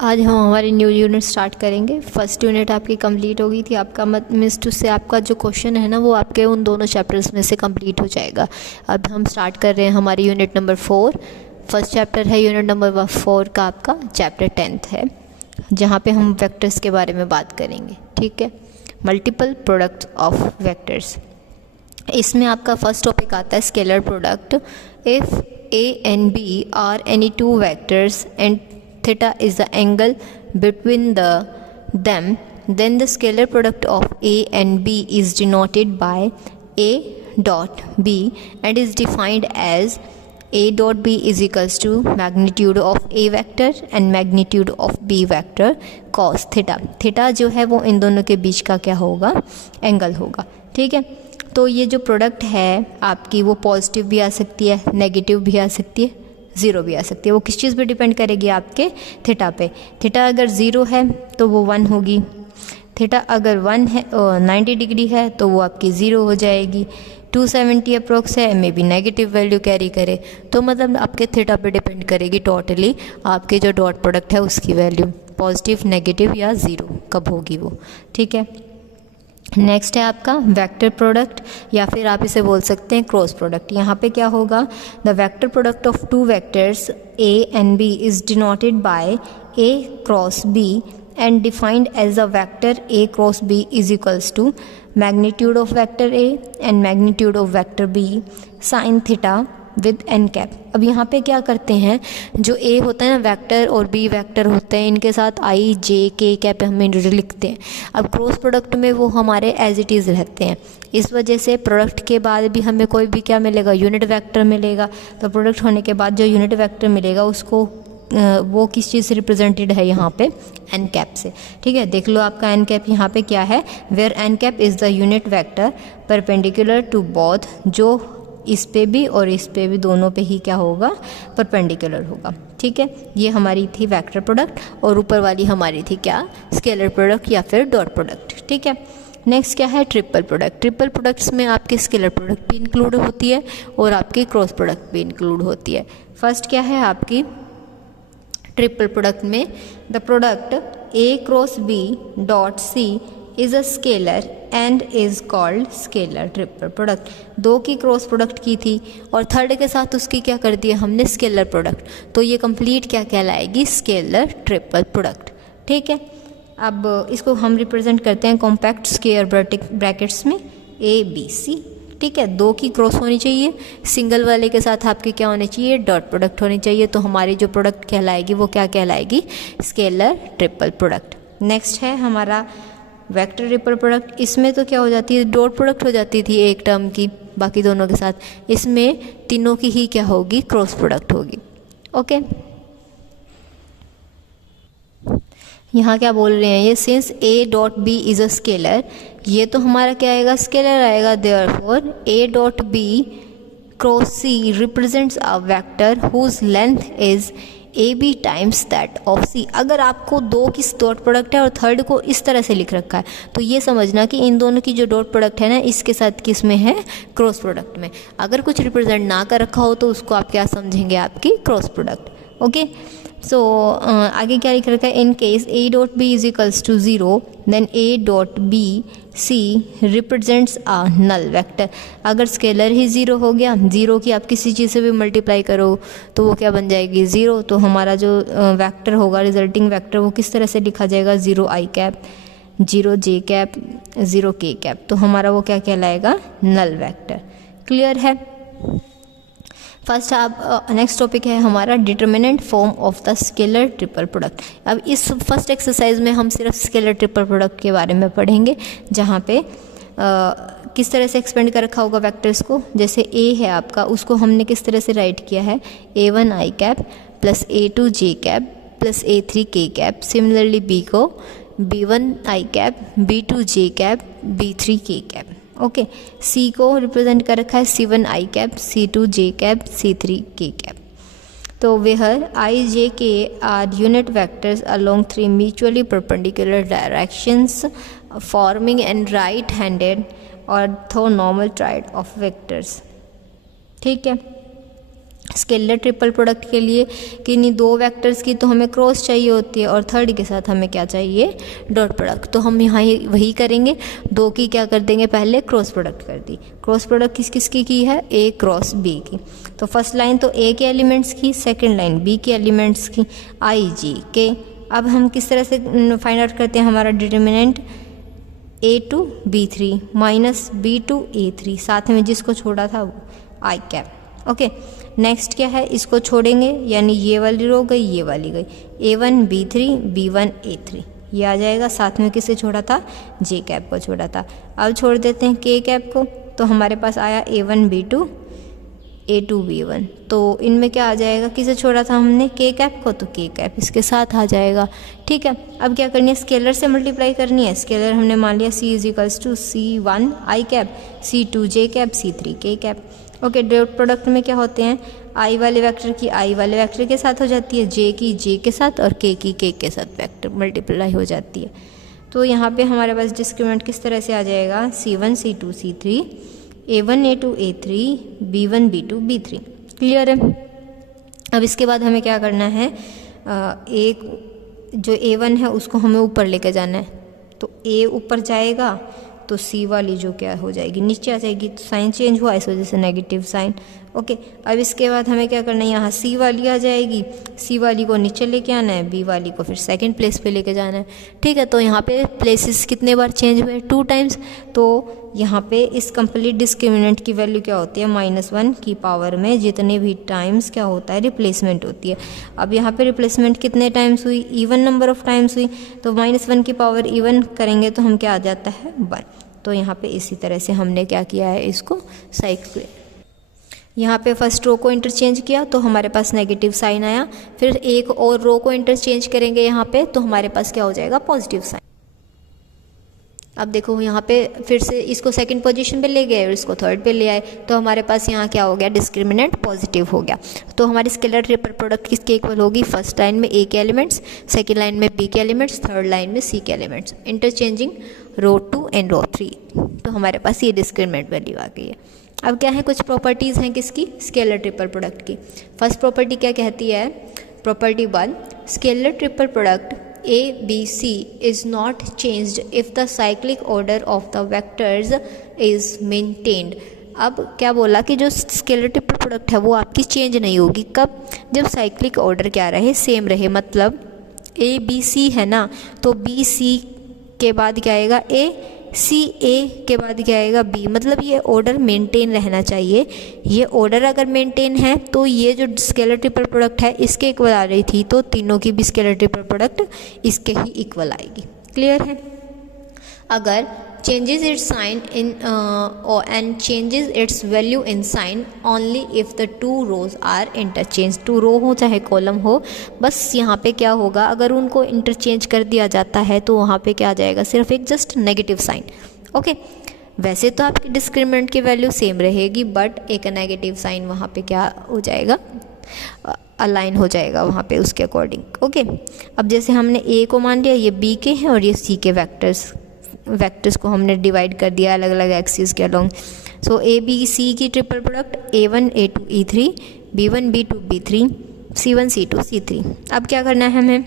आज हम हमारी न्यू यूनिट स्टार्ट करेंगे। फर्स्ट यूनिट आपकी कंप्लीट हो गई थी, आपका मीन्स टू से आपका जो क्वेश्चन है ना वो आपके उन दोनों चैप्टर्स में से कंप्लीट हो जाएगा। अब हम स्टार्ट कर रहे हैं हमारी यूनिट नंबर 4। फर्स्ट चैप्टर है यूनिट नंबर 4 का, आपका चैप्टर 10th है, जहाँ पे हम वेक्टर्स के बारे में बात करेंगे। ठीक है, मल्टीपल प्रोडक्ट्स ऑफ वेक्टर्स। इसमें आपका फर्स्ट टॉपिक आता है scalar product. If a and b are any two vectors and theta is the angle between them, then the scalar product of a and b is denoted by a dot b and is defined as a dot b is equals to magnitude of a vector and magnitude of b vector cos theta। Theta जो है वो इन दोनों के बीच का क्या होगा, angle होगा। ठीक है, तो ये जो प्रोडक्ट है आपकी वो पॉजिटिव भी आ सकती है, नेगेटिव भी आ सकती है, ज़ीरो भी आ सकती है। वो किस चीज़ पे डिपेंड करेगी, आपके थीटा पे। थीटा अगर ज़ीरो है तो वो 1 होगी, थीटा अगर 1 है 90 डिग्री है तो वो आपकी ज़ीरो हो जाएगी। 270 अप्रोक्स है, may be negative value carry करे, तो मतलब आपके थीटा पे डिपेंड करेगी टोटली आपके जो डॉट प्रोडक्ट है उसकी वैल्यू, पॉजिटिव, नेगेटिव या ज़ीरो कब होगी वो। ठीक है, नेक्स्ट है आपका वेक्टर प्रोडक्ट, या फिर आप इसे बोल सकते हैं क्रॉस प्रोडक्ट। यहाँ पे क्या होगा, the vector product of two vectors a and b is denoted by a cross b and defined as a vector a cross b is equals to magnitude of vector a and magnitude of vector b sine theta with n cap. अब यहाँ पे क्या करते हैं, जो ए होता है ना वेक्टर और बी वेक्टर होते हैं, इनके साथ आई जे के कैप हम लिखते हैं। अब क्रॉस प्रोडक्ट में वो हमारे एज इट इज़ रहते हैं, इस वजह से प्रोडक्ट के बाद भी हमें कोई भी क्या मिलेगा, यूनिट वेक्टर मिलेगा। तो प्रोडक्ट होने के बाद जो यूनिट वेक्टर मिलेगा उसको वो किस चीज़ से रिप्रेजेंटेड है, यहाँ पे एन कैप से। ठीक है, देख लो आपका एन कैप यहाँ पे क्या है, where n cap is the unit vector perpendicular to both, जो इस पे भी और इस पे भी दोनों पे ही क्या होगा, परपेंडिकुलर होगा। ठीक है, ये हमारी थी वेक्टर प्रोडक्ट और ऊपर वाली हमारी थी क्या, स्केलर प्रोडक्ट या फिर डॉट प्रोडक्ट। ठीक है, नेक्स्ट क्या है ट्रिपल प्रोडक्ट। ट्रिपल प्रोडक्ट्स में आपकी स्केलर प्रोडक्ट भी इंक्लूड होती है और आपकी क्रॉस प्रोडक्ट भी इंक्लूड होती है। फर्स्ट क्या है आपकी ट्रिपल प्रोडक्ट में, the product a cross b dot c is a scalar and is called scalar triple product. दो की क्रॉस प्रोडक्ट की थी और थर्ड के साथ उसकी क्या कर दिया हमने, स्केलर प्रोडक्ट, तो ये कंप्लीट क्या कहलाएगी, स्केलर ट्रिपल प्रोडक्ट। ठीक है, अब इसको हम रिप्रेजेंट करते हैं कॉम्पैक्ट स्क्वायर ब्रैकेट्स में ए बी सी। ठीक है, दो की क्रॉस होनी चाहिए, सिंगल वाले के साथ आपके क्या होने चाहिए, डॉट प्रोडक्ट होनी चाहिए, तो हमारी जो प्रोडक्ट कहलाएगी वो क्या कहलाएगी, स्केलर ट्रिपल प्रोडक्ट। नेक्स्ट है हमारा वेक्टर ट्रिपल प्रोडक्ट। इसमें तो क्या हो जाती है, डॉट प्रोडक्ट हो जाती थी एक टर्म की बाकी दोनों के साथ, इसमें तीनों की ही क्या होगी, क्रॉस प्रोडक्ट होगी। ओके, यहाँ क्या बोल रहे हैं ये, since A dot B is a scalar, ये तो हमारा क्या आएगा, स्केलर आएगा। Therefore A dot B cross C represents a vector whose length is A B times that of C. अगर आपको दो की डॉट प्रोडक्ट है और थर्ड को इस तरह से लिख रखा है, तो ये समझना कि इन दोनों की जो डॉट प्रोडक्ट है ना, इसके साथ किस में है, क्रॉस प्रोडक्ट में। अगर कुछ रिप्रेजेंट ना कर रखा हो तो उसको आप क्या समझेंगे, आपकी क्रॉस प्रोडक्ट। ओके, सो आगे क्या लिख रखा है, in case A dot B is equals to 0 then A dot B C represents a null vector. अगर स्केलर ही 0 हो गया, 0 की आप किसी चीज़ से भी मल्टीप्लाई करो तो वो क्या बन जाएगी, 0। तो हमारा जो वेक्टर होगा, रिजल्टिंग वेक्टर, वो किस तरह से लिखा जाएगा, 0 आई कैप, 0 जे कैप, 0 के कैप, तो हमारा वो क्या कहलाएगा, नल वेक्टर। क्लियर है। फर्स्ट आप नेक्स्ट टॉपिक है हमारा determinant form of the scalar triple product. अब इस फर्स्ट एक्सरसाइज में हम सिर्फ स्केलर ट्रिपल प्रोडक्ट के बारे में पढ़ेंगे, जहाँ पे किस तरह से एक्सपेंड कर रखा होगा वेक्टर्स को। जैसे ए है आपका, उसको हमने किस तरह से राइट किया है, A1 आई कैप प्लस A2 जे कैप प्लस A3 के कैप। सिमिलरली बी को B1 आई कैप, B2 जे कैप, B3 के कैप। ओके, सी को रिप्रेजेंट कर रखा है C1 I cap, C2 J cap, C3 के कैप। तो वेहर I J K are unit vectors along 3 mutually perpendicular directions forming an right handed orthonormal triad of vectors. ठीक है, scalar triple product के लिए कि इन्हीं दो वेक्टर्स की तो हमें क्रॉस चाहिए होती है और थर्ड के साथ हमें क्या चाहिए, डॉट प्रोडक्ट। तो हम यहाँ वही करेंगे, दो की क्या कर देंगे, पहले क्रॉस प्रोडक्ट कर दी। क्रॉस प्रोडक्ट किस किस की है, ए क्रॉस बी की। तो फर्स्ट लाइन तो ए के एलिमेंट्स की, सेकेंड लाइन बी के एलिमेंट्स की, आई जी के। अब हम किस तरह से फाइंड आउट करते हैं, हमारा determinant A2 B3 minus B2 A3, साथ में जिसको छोड़ा था वो आई कैप। ओके, नेक्स्ट क्या है, इसको छोड़ेंगे यानी ये वाली रो गई, ये वाली गई, A1 B3 B1 A3 ये आ जाएगा। साथ में किसे छोड़ा था, J कैप को छोड़ा था। अब छोड़ देते हैं K कैप को, तो हमारे पास आया A1 B2 A2 B1। तो इनमें क्या आ जाएगा, किसे छोड़ा था हमने, K कैप को, तो K कैप इसके साथ आ जाएगा। ठीक है, अब क्या करनी है, स्केलर से मल्टीप्लाई करनी है। स्केलर हमने मान लिया C is to C1 I cap, C2 J cap, C3 K cap. Okay, dot product में क्या होते हैं, आई वाले वेक्टर की आई वाले वेक्टर के साथ हो जाती है, J की J के साथ और K की K के साथ वेक्टर मल्टीप्लाई हो जाती है। तो यहाँ पे हमारे पास डिस्क्रिमिनेंट किस तरह से आ जाएगा, C1 C2 C3 A1 A2 A3 B1 B2 B3। Clear है। अब इसके बाद हमें क्या करना है, एक जो A1 है उसको हमें ऊपर लेकर जाना है। तो A ऊपर जाएगा तो C वाली जो क्या हो जाएगी, नीचे आ जाएगी। तो साइन चेंज हुआ, इस वजह से नेगेटिव साइन। ओके, अब इसके बाद हमें क्या करना है, यहाँ C वाली आ जाएगी, C वाली को नीचे लेके आना है, B वाली को फिर सेकंड प्लेस पे लेके जाना है। ठीक है, तो यहाँ पे प्लेसेस कितने बार चेंज हुए, 2 टाइम्स। तो यहाँ पे इस कंप्लीट डिस्क्रिमिनेंट की वैल्यू क्या होती है, -1 की पावर में जितने भी टाइम्स क्या होता है, रिप्लेसमेंट होती है। अब यहाँ पे रिप्लेसमेंट कितने टाइम्स हुई, इवन नंबर ऑफ टाइम्स हुई। तो -1 की पावर इवन करेंगे तो हम क्या आ जाता है, 1। तो यहाँ पे इसी तरह से हमने क्या किया है, इसको साइकिल, यहाँ पे फर्स्ट रो को इंटरचेंज किया तो हमारे पास नेगेटिव साइन आया। फिर एक और रो को इंटरचेंज करेंगे यहाँ पे, तो हमारे पास क्या हो जाएगा, पॉजिटिव साइन। अब देखो यहाँ पे फिर से इसको सेकंड पोजीशन पे ले गए और इसको थर्ड पे ले आए, तो हमारे पास यहाँ क्या हो गया, डिस्क्रिमिनेंट पॉजिटिव हो गया। तो हमारी स्केलर ट्रिपल प्रोडक्ट किसके इक्वल होगी, फर्स्ट लाइन में A के एलिमेंट्स, सेकेंड लाइन में B के एलिमेंट्स, थर्ड लाइन में C के एलिमेंट्स, इंटरचेंजिंग रो 2 एंड रो 3। तो हमारे पास ये डिस्क्रिमिनेंट वैल्यू आ गई है। अब क्या है, कुछ प्रॉपर्टीज़ हैं किसकी, स्केलर ट्रिपल प्रोडक्ट की। फर्स्ट प्रॉपर्टी क्या कहती है, property 1, scalar triple product ABC is not changed if the cyclic order of the vectors is maintained। अब क्या बोला कि जो स्केलर ट्रिपल प्रोडक्ट है वो आपकी चेंज नहीं होगी, कब, जब साइक्लिक ऑर्डर क्या रहे, सेम रहे। मतलब ABC है ना, तो BC के बाद क्या आएगा, CA के बाद क्या आएगा, B। मतलब ये ऑर्डर मेंटेन रहना चाहिए। ये ऑर्डर अगर मेंटेन है तो ये जो स्केलर ट्रिपल प्रोडक्ट है इसके इक्वल आ रही थी, तो तीनों की भी स्केलर ट्रिपल प्रोडक्ट इसके ही इक्वल आएगी। क्लियर है। अगर changes its sign in and changes its value in sign only if the two rows are interchanged। 2 रो हो चाहे कॉलम हो, बस यहाँ पे क्या होगा, अगर उनको इंटरचेंज कर दिया जाता है तो वहाँ पे क्या आ जाएगा, सिर्फ एक जस्ट नेगेटिव साइन। ओके, वैसे तो आपकी डिस्क्रिमिनेंट की वैल्यू सेम रहेगी, बट एक नेगेटिव साइन वहाँ पे क्या हो जाएगा, अलाइन हो जाएगा वहाँ पे उसके अकॉर्डिंग। ओके, अब जैसे हमने A को मान लिया, ये B के हैं और ये C के वेक्टर्स को हमने डिवाइड कर दिया अलग अलग एक्सिस के अलोंग। सो ABC की triple product A1 A2 E3 B1 B2 B3 C1 C2 C3। अब क्या करना है हमें,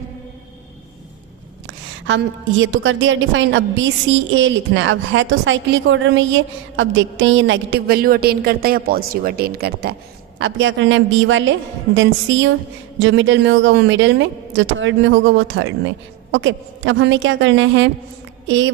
हम ये तो कर दिया डिफाइन, अब BCA लिखना है। अब है तो साइक्लिक ऑर्डर में ये, अब देखते हैं ये नेगेटिव वैल्यू अटेन करता है या पॉजिटिव अटेन करता है। अब क्या करना है, B वाले, देन C, जो मिडल में होगा वो मिडल में, जो थर्ड में होगा वो थर्ड में। ओके, अब हमें क्या करना है, A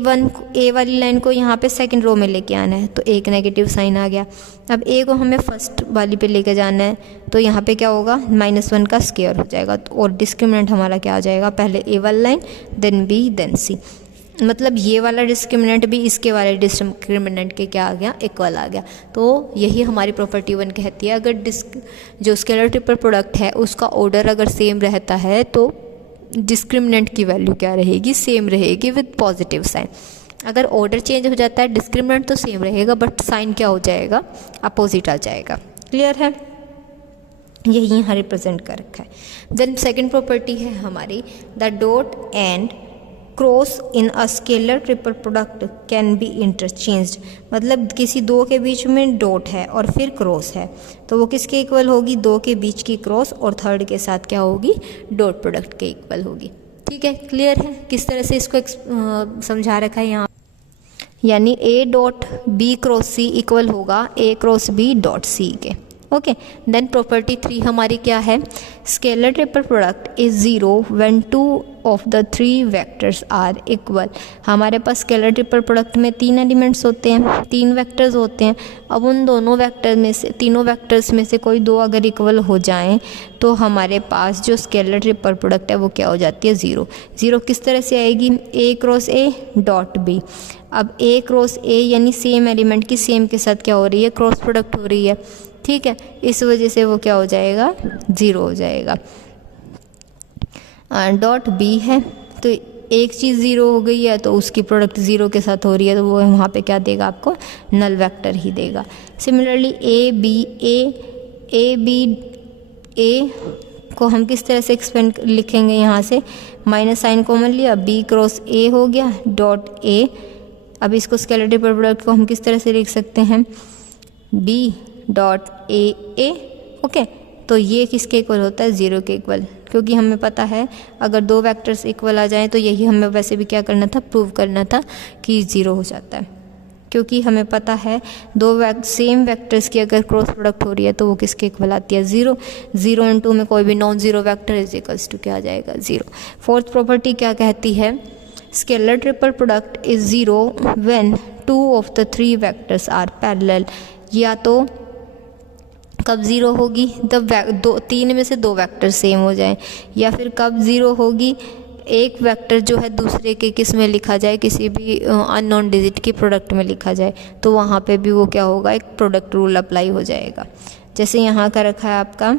वाली लाइन को यहाँ पे सेकंड रो में लेके आना है, तो एक नेगेटिव साइन आ गया। अब A को हमें फर्स्ट वाली पे लेके जाना है, तो यहाँ पे क्या होगा, -1 का स्क्वायर हो जाएगा। और डिस्क्रिमिनेंट हमारा क्या आ जाएगा, पहले A वाली line, then B, then C। मतलब ये वाला डिस्क्रिमिनेंट भी इसके वाले डिस्क्रिमिनेंट के क्या आ गया, इक्वल आ गया। तो यही हमारी प्रॉपर्टी 1 कहती है, अगर जो स्केलर ट्रिपल प्रोडक्ट है उसका ऑर्डर अगर सेम रहता है तो डिस्क्रिमिनेंट की वैल्यू क्या रहेगी, सेम रहेगी विद पॉजिटिव साइन। अगर ऑर्डर चेंज हो जाता है, डिस्क्रिमिनेंट तो सेम रहेगा बट साइन क्या हो जाएगा, अपोजिट आ जाएगा। क्लियर है, यही यहाँ रिप्रेजेंट कर रखा है। देन सेकंड प्रॉपर्टी है हमारी, the dot and cross in a scalar triple product can be interchanged, मतलब किसी दो के बीच में डॉट है और फिर क्रॉस है तो वो किसके इक्वल होगी, दो के बीच की क्रॉस और थर्ड के साथ क्या होगी, डॉट प्रोडक्ट के इक्वल होगी। ठीक है, क्लियर है किस तरह से इसको समझा रखा है यहाँ, यानी A dot B cross C equal होगा A cross B dot C के। ओके, देन प्रॉपर्टी 3 हमारी क्या है, scalar triple product is 0 when 2 of the 3 vectors are equal. हमारे पास स्केलर ट्रिपल प्रोडक्ट में 3 एलिमेंट्स होते हैं, 3 वेक्टर्स होते हैं। अब उन दोनों वेक्टर में से, तीनों वेक्टर्स में से कोई दो अगर इक्वल हो जाएं तो हमारे पास जो स्केलर ट्रिपल प्रोडक्ट है वो क्या हो जाती है, 0। 0 किस तरह से आएगी, ए क्रॉस ए डॉट बी। अब ए क्रॉस ए यानी सेम एलिमेंट की सेम के साथ क्या हो रही है, क्रॉस प्रोडक्ट हो रही है। ठीक है, इस वजह से वो क्या हो जाएगा, 0 हो जाएगा। डॉट बी है तो एक चीज़ 0 हो गई है तो उसकी प्रोडक्ट 0 के साथ हो रही है तो वो वहाँ पे क्या देगा, आपको नल वेक्टर ही देगा। सिमिलरली ए बी ए को हम किस तरह से एक्सपेंड लिखेंगे, यहाँ से माइनस साइन कॉमन लिया, बी क्रॉस ए हो गया डॉट ए। अब इसको स्केलर ट्रिपल प्रोडक्ट को हम किस तरह से लिख सकते हैं, बी डॉट ए। ओके, तो ये किसके इक्वल होता है, 0 के इक्वल, क्योंकि हमें पता है अगर दो वेक्टर्स इक्वल आ जाएं तो यही हमें वैसे भी क्या करना था, प्रूव करना था कि 0 हो जाता है, क्योंकि हमें पता है सेम वेक्टर्स की अगर क्रॉस प्रोडक्ट हो रही है तो वो किसके इक्वल आती है, 0। 0 इन 2 में कोई भी non zero vector is equals to क्या आ जाएगा, 0। फोर्थ प्रॉपर्टी क्या कहती है, scalar triple product is 0 when 2 of the 3 vectors are parallel. या तो कब 0 होगी, जब 3 में से 2 वेक्टर सेम हो जाएं, या फिर कब 0 होगी, एक वेक्टर जो है दूसरे के किस में लिखा जाए, किसी भी अननोन डिजिट की प्रोडक्ट में लिखा जाए तो वहाँ पे भी वो क्या होगा, एक प्रोडक्ट रूल अप्लाई हो जाएगा। जैसे यहाँ का रखा है आपका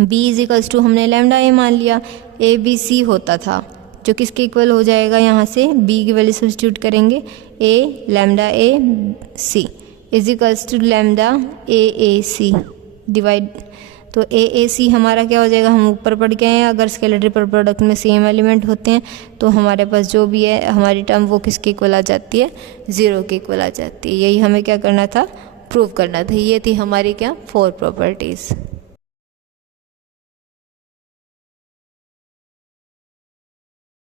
b इज इक्वल्स टू, हमने लैम्डा ए मान लिया, ए बी सी होता था जो किसके इक्वल हो जाएगा, यहाँ से b की वैल्यू सब्स्टिट्यूट करेंगे, a lambda A C is equals to lambda A C divide, तो ए सी हमारा क्या हो जाएगा, हम ऊपर पढ़ गए हैं अगर स्केलर ट्रिपल प्रोडक्ट में सेम एलिमेंट होते हैं तो हमारे पास जो भी है हमारी टर्म वो किसके इक्वल आ जाती है, 0 के इक्वल आ जाती है। यही हमें क्या करना था, प्रूव करना था। ये थी हमारी क्या 4 प्रॉपर्टीज़।